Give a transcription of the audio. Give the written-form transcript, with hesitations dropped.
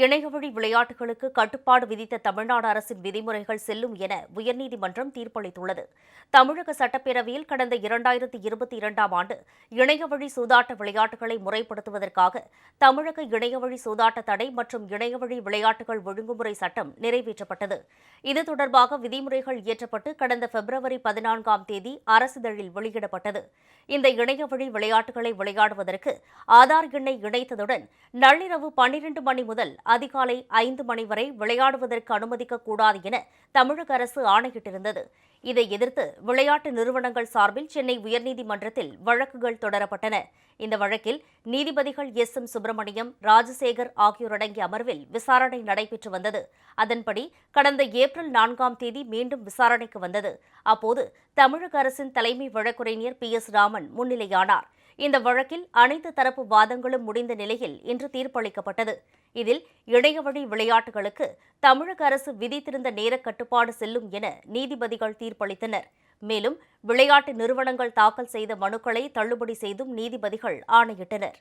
இணையவழி விளையாட்டுகளுக்கு கட்டுப்பாடு விதித்த தமிழ்நாடு அரசின் விதிமுறைகள் செல்லும் என உயர்நீதிமன்றம் தீர்ப்பளித்துள்ளது. தமிழக சட்டப்பேரவையில் கடந்த 2022ஆம் ஆண்டு இணையவழி சூதாட்ட விளையாட்டுகளை முறைப்படுத்துவதற்காக தமிழக இணையவழி சூதாட்ட தடை மற்றும் இணையவழி விளையாட்டுகள் ஒழுங்குமுறை சட்டம் நிறைவேற்றப்பட்டது. இது தொடர்பாக விதிமுறைகள் இயற்றப்பட்டு கடந்த பிப்ரவரி 14ஆம் தேதி அரசிதழில் வெளியிடப்பட்டது. இந்த இணையவழி விளையாட்டுகளை விளையாடுவதற்கு ஆதார் எண்ணை இணைத்ததுடன் நள்ளிரவு 12 மணி முதல் அதிகாலை 5 மணி வரை விளையாடுவதற்கு அனுமதிக்கக்கூடாது என தமிழக அரசு ஆணையிட்டிருந்தது. இதை எதிர்த்து விளையாட்டு நிறுவனங்கள் சார்பில் சென்னை உயர்நீதிமன்றத்தில் வழக்குகள் தொடரப்பட்டன. இந்த வழக்கில் நீதிபதிகள் எம். சுப்பிரமணியம், ராஜசேகர் ஆகியோர் அடங்கிய அமர்வில் விசாரணை நடைபெற்று வந்தது. அதன்படி கடந்த ஏப்ரல் 4ஆம் தேதி மீண்டும் விசாரணைக்கு வந்தது. அப்போது தமிழக அரசின் தலைமை வழக்கறிஞர் எஸ். ராமன் முன்னிலையானார். இந்த வழக்கில் அனைத்து தரப்பு வாதங்களும் முடிந்த நிலையில் இன்று தீர்ப்பளிக்கப்பட்டது. இதில் இணையவழி விளையாட்டுகளுக்கு தமிழக அரசு விதித்திருந்த நேரக் கட்டுப்பாடு செல்லும் என நீதிபதிகள் தீர்ப்பளித்தனர். மேலும் விளையாட்டு நிறுவனங்கள் தாக்கல் செய்த மனுக்களை தள்ளுபடி செய்தும் நீதிபதிகள் ஆணையிட்டனர்.